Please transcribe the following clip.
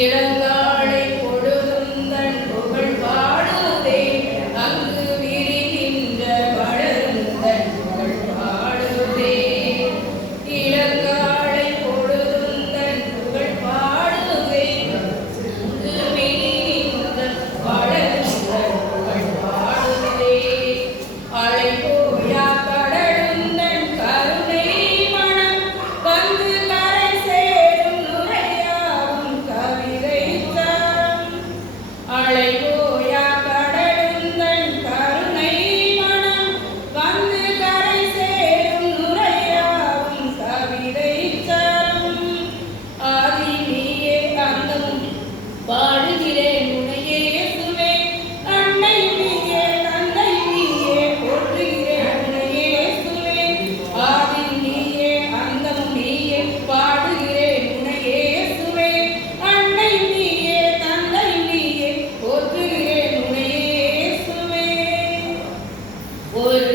இளங்காலை பொழுதுந்தன் புகழ் பாடுதே அங்கு விரிகின்ற வளர்ந்தன் புகழ் பாடுதே இளங்காலை பொழுதுந்தன் புகழ் பாடுதே அங்கு விரிகின்ற வளர்ந்தன் புகழ் பாடுதே அலைபோயா கடலுந்தன் கருணை மனம் வந்து கரை சேரும் நுரையாவும் கவிதை தரம் அலைபோயா கடலுந்தன் கருணை மனம் வந்து கரை சேரும் நுரையாவும் கவிதை தரம் ஆதி நீயே அந்தம் பாடுகிறேன் உனையே இயேசுவே அன்னை நீயே தந்தை நீயே போற்றுகிறேன் உனையே இயேசுவே ஆதி நீயே அந்தம் நீயே பாடுகிறேன் உனையே இயேசுவே அன்னை நீயே தந்தை நீயே போற்றுகிறேன் உனையே இயேசுவே ஒரு